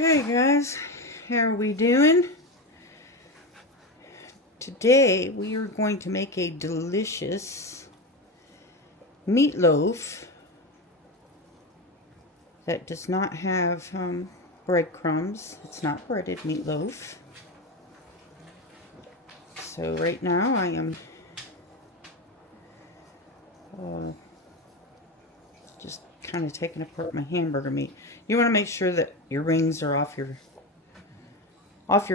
Okay guys, how are we doing? Today we are going to make a delicious meatloaf that does not have breadcrumbs. It's not breaded meatloaf. So right now I am just kind of taking apart my hamburger meat. You want to make sure that your rings are off your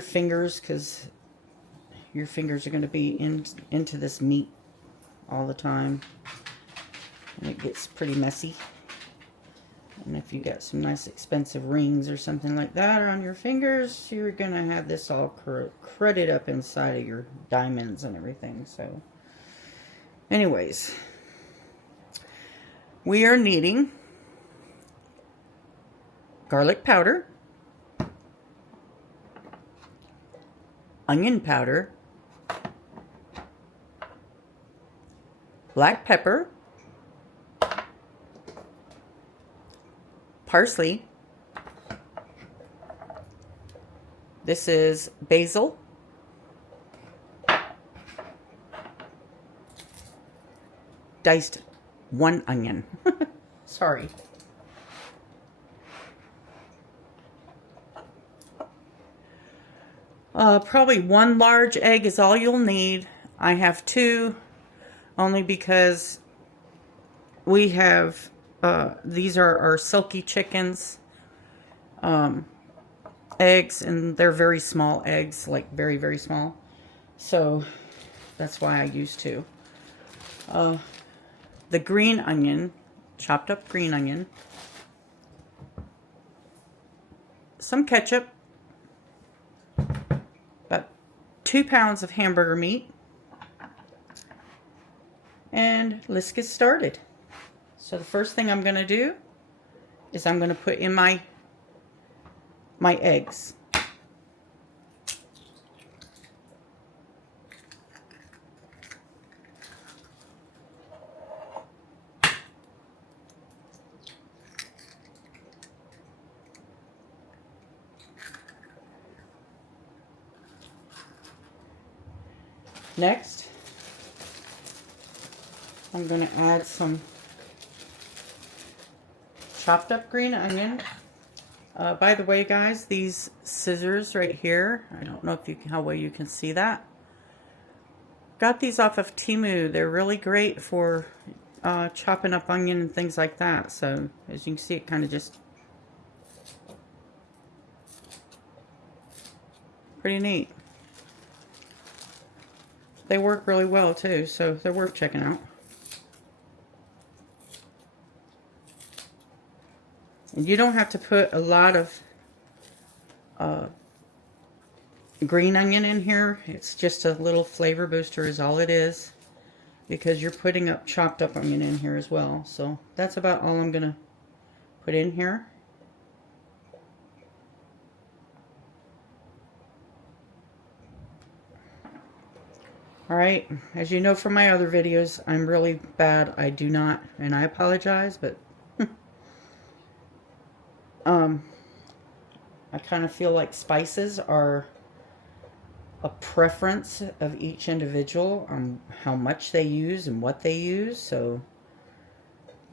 fingers, because your fingers are going to be into this meat all the time, and it gets pretty messy. And if you got some nice expensive rings or something like that on your fingers, you're going to have this all crudded up inside of your diamonds and everything. So anyways, we are needing garlic powder, onion powder, black pepper, parsley. This is basil, diced one onion. Sorry. Probably one large egg is all you'll need. I have two, only because we have, these are our silky chickens eggs, and they're very small eggs, like very, very small. So that's why I use two. The green onion, chopped up green onion, some ketchup, about 2 pounds of hamburger meat, and let's get started. So the first thing I'm going to do is I'm going to put in my eggs. Next, I'm going to add some chopped up green onion. By the way, guys, these scissors right here, I don't know if how well you can see that. Got these off of Temu. They're really great for chopping up onion and things like that. So as you can see, it kind of just pretty neat. They work really well too, so they're worth checking out. And you don't have to put a lot of green onion in here. It's just a little flavor booster is all it is, because you're putting up chopped up onion in here as well. So that's about all I'm gonna put in here. Alright, as you know from my other videos, I'm really bad. I do not, and I apologize, but I kind of feel like spices are a preference of each individual on how much they use and what they use. So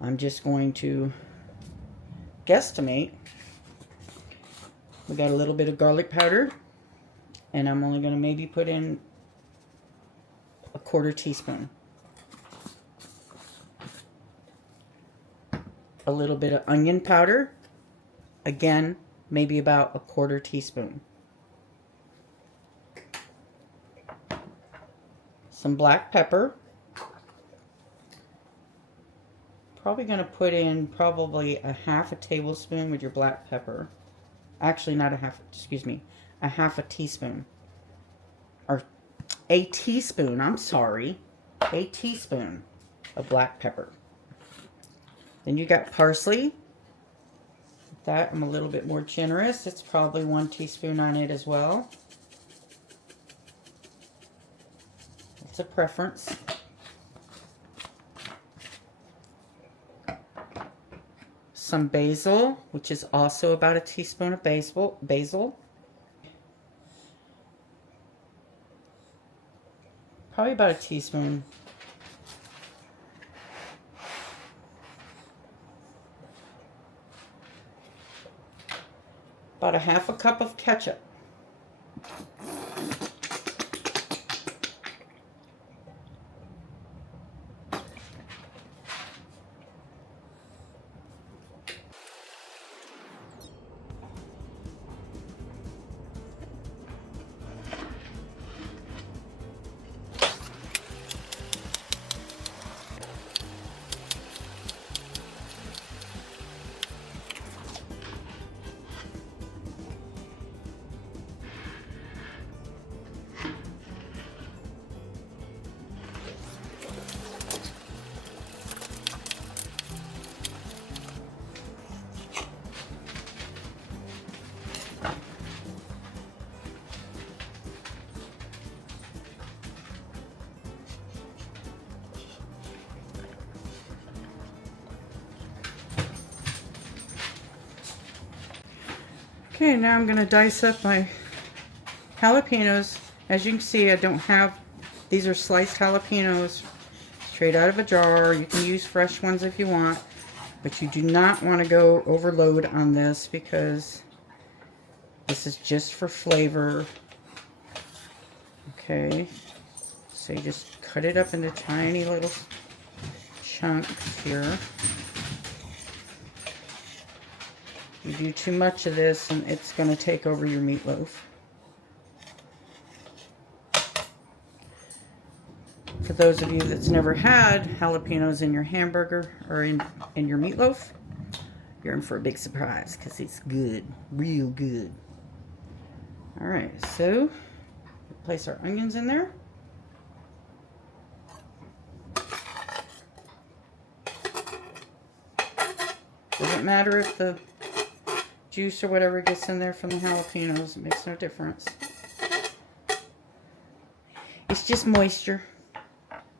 I'm just going to guesstimate. We got a little bit of garlic powder, and I'm only going to maybe put in a 1/4 teaspoon. A little bit of onion powder, again, maybe about a 1/4 teaspoon. Some black pepper. Probably going to put in probably a 1/2 tablespoon with your black pepper. Actually, not a half, excuse me, a 1/2 teaspoon. Or a teaspoon, I'm sorry. A teaspoon of black pepper. Then you got parsley. With that, I'm a little bit more generous. It's probably 1 teaspoon on it as well. It's a preference. some basil, which is also about a teaspoon of basil. Probably about a teaspoon. About a half a cup of ketchup. Okay, now I'm going to dice up my jalapenos. As you can see, I don't have, these are sliced jalapenos straight out of a jar. You can use fresh ones if you want, but you do not want to go overload on this because this is just for flavor. Okay, so you just cut it up into tiny little chunks here. You do too much of this and it's going to take over your meatloaf. For those of you that's never had jalapenos in your hamburger or in your meatloaf, you're in for a big surprise because it's good, real good. Alright, so place our onions in there. Doesn't matter if the juice or whatever gets in there from the jalapenos, it makes no difference. It's just moisture.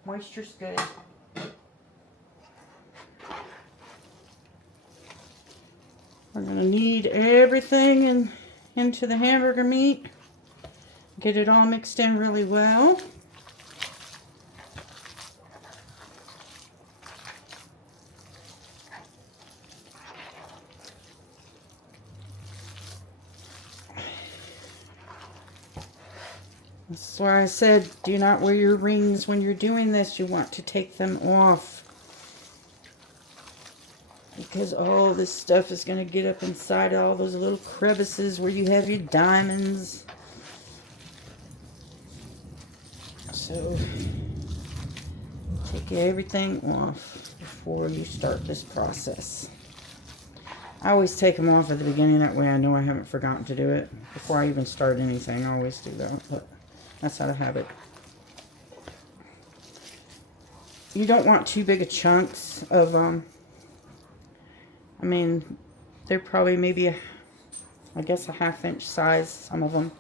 Moisture's good. We're going to knead everything into the hamburger meat. Get it all mixed in really well. That's why I said do not wear your rings when you're doing this. You want to take them off. Because all this stuff is going to get up inside all those little crevices where you have your diamonds. So take everything off before you start this process. I always take them off at the beginning, that way I know I haven't forgotten to do it. Before I even start anything, I always do that. But that's how I have it. You don't want too big of chunks of, I mean, they're probably maybe, I guess, a ½ inch size, some of them.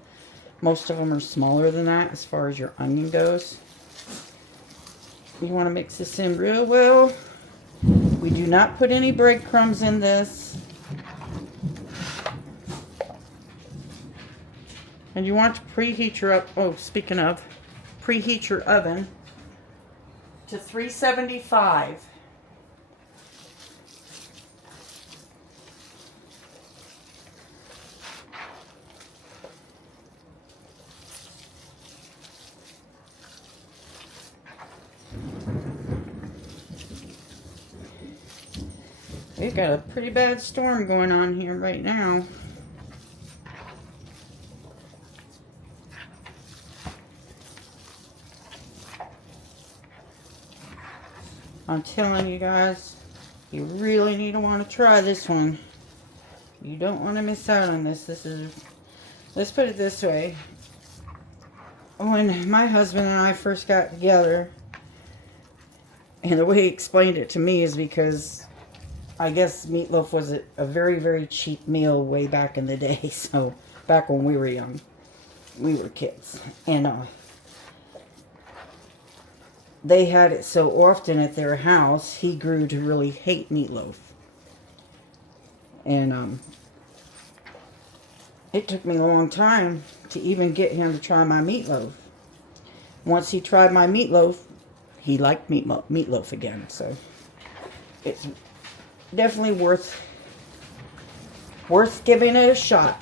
Most of them are smaller than that as far as your onion goes. You want to mix this in real well. We do not put any breadcrumbs in this. And you want to preheat your speaking of, preheat your oven to 375. We've got a pretty bad storm going on here right now. I'm telling you guys, you really need to want to try this one. You don't want to miss out on this. This is, let's put it this way. When my husband and I first got together, and the way he explained it to me is because I guess meatloaf was a very, very cheap meal way back in the day. So, back when we were young, we were kids. And, they had it so often at their house, he grew to really hate meatloaf. And it took me a long time to even get him to try my meatloaf. Once he tried my meatloaf, he liked meatloaf again. So it's definitely worth giving it a shot.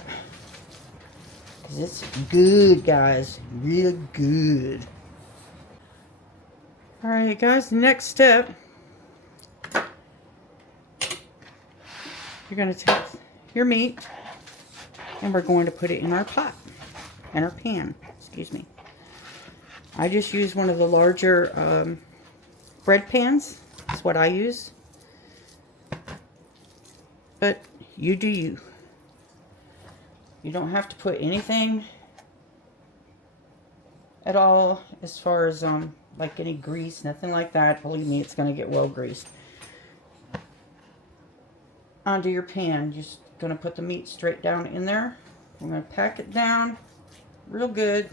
'Cause it's good, guys. Real good. Alright, guys, the next step, you're going to take your meat and we're going to put it in our pot, in our pan, excuse me. I just use one of the larger bread pans. That's what I use. But you do you. You don't have to put anything at all as far as like any grease, nothing like that. Believe me, it's going to get well greased. Onto your pan, just going to put the meat straight down in there. I'm going to pack it down real good.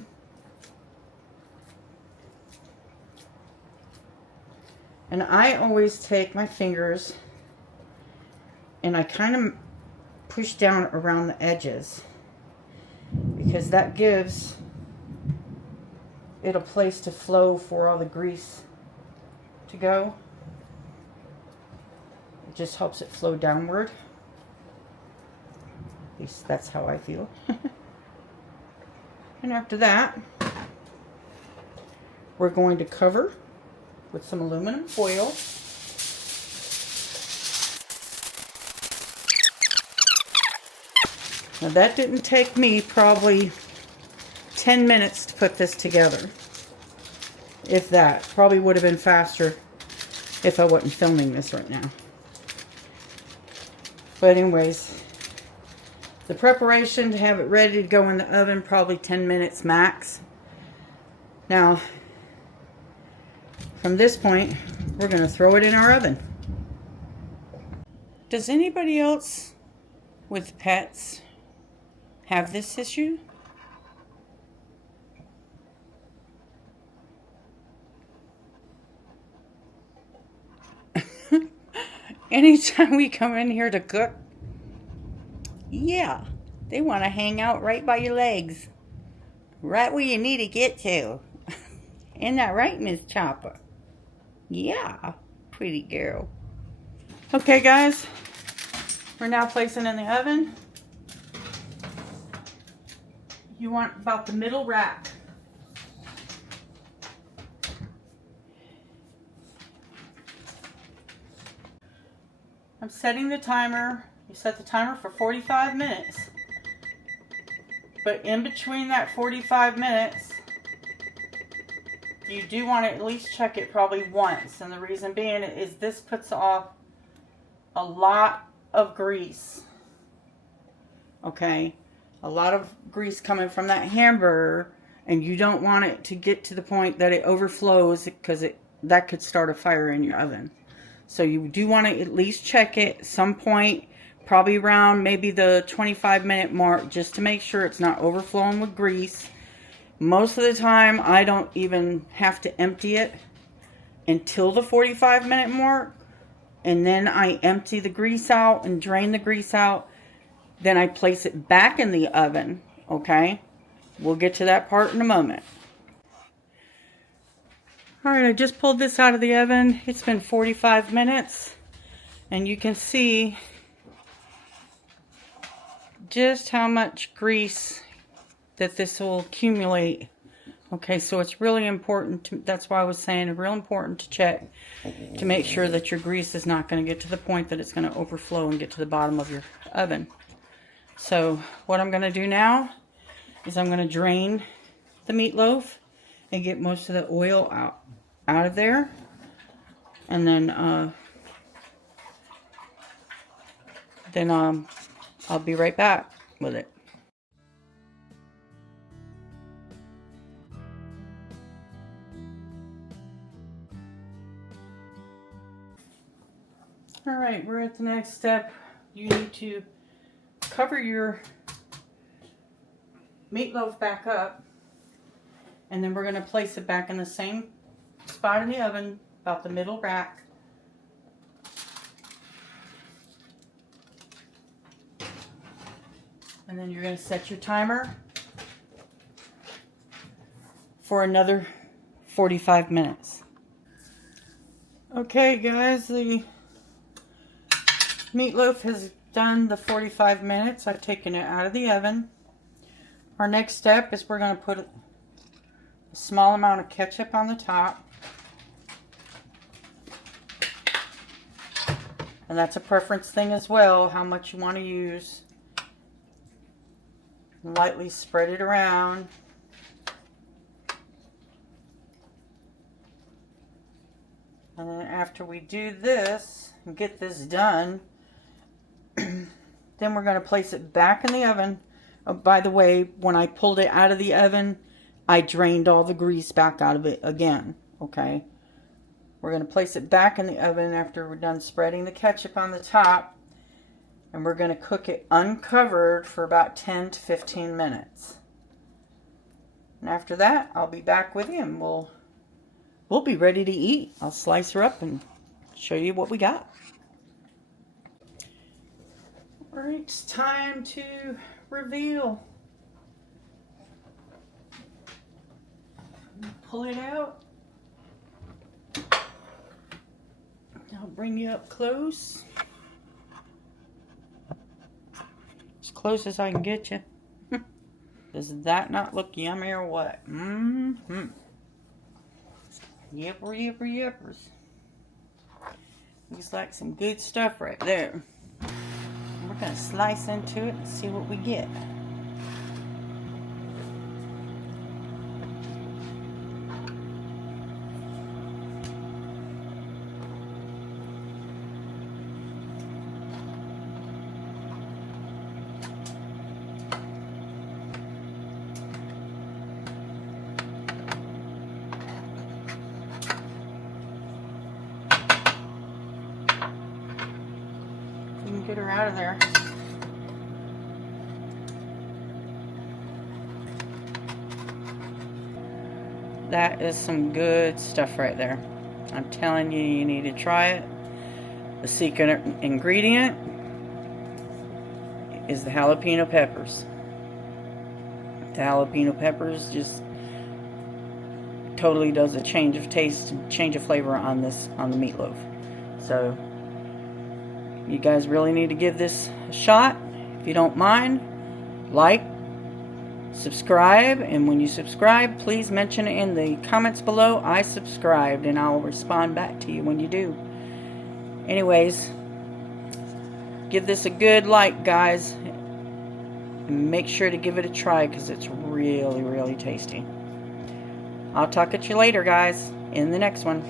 And I always take my fingers and I kind of push down around the edges, because that gives it a place to flow for all the grease to go. It just helps it flow downward. At least that's how I feel. And after that, we're going to cover with some aluminum foil. Now that didn't take me probably 10 minutes to put this together. If that. Probably would have been faster if I wasn't filming this right now. But anyways, the preparation to have it ready to go in the oven, probably 10 minutes max. Now, from this point, we're going to throw it in our oven. Does anybody else with pets have this issue? Anytime we come in here to cook, yeah, they want to hang out right by your legs. Right where you need to get to. Isn't that right, Miss Chopper? Yeah, pretty girl. Okay, guys, we're now placing in the oven. You want about the middle rack. I'm setting the timer. You set the timer for 45 minutes. But in between that 45 minutes, you do want to at least check it probably once. And the reason being is this puts off a lot of grease. Okay? A lot of grease coming from that hamburger. And you don't want it to get to the point that it overflows, because that could start a fire in your oven. So you do want to at least check it at some point, probably around maybe the 25-minute mark, just to make sure it's not overflowing with grease. Most of the time, I don't even have to empty it until the 45-minute mark. And then I empty the grease out and drain the grease out. Then I place it back in the oven, okay? We'll get to that part in a moment. Alright, I just pulled this out of the oven. It's been 45 minutes. And you can see just how much grease that this will accumulate. Okay, so it's really important. That's why I was saying it's real important to check to make sure that your grease is not going to get to the point that it's going to overflow and get to the bottom of your oven. So what I'm going to do now is I'm going to drain the meatloaf and get most of the oil out of there, and then I'll be right back with it. All right, we're at the next step. You need to cover your meatloaf back up, and then we're going to place it back in the same spot in the oven, about the middle rack. And then you're going to set your timer for another 45 minutes. Okay guys, the meatloaf has done the 45 minutes. I've taken it out of the oven. Our next step is we're going to put a small amount of ketchup on the top. And that's a preference thing as well, how much you want to use. Lightly spread it around. And then after we do this and get this done, then we're going to place it back in the oven. Oh, by the way, when I pulled it out of the oven, I drained all the grease back out of it again. Okay. We're going to place it back in the oven after we're done spreading the ketchup on the top. And we're going to cook it uncovered for about 10 to 15 minutes. And after that, I'll be back with you and we'll be ready to eat. I'll slice her up and show you what we got. Alright, it's time to reveal. Pull it out. I'll bring you up close. As close as I can get you. Does that not look yummy or what? Mm-hmm. Yippers. Looks like some good stuff right there. We're going to slice into it and see what we get. Get her out of there. That is some good stuff right there. I'm telling you, you need to try it. The secret ingredient is the jalapeno peppers. The jalapeno peppers just totally does a change of taste, change of flavor on the meatloaf. So you guys really need to give this a shot. If you don't mind, like, subscribe, and when you subscribe, please mention in the comments below, I subscribed, and I'll respond back to you when you do. Anyways, give this a good like, guys, and make sure to give it a try because it's really, really tasty. I'll talk at you later, guys, in the next one.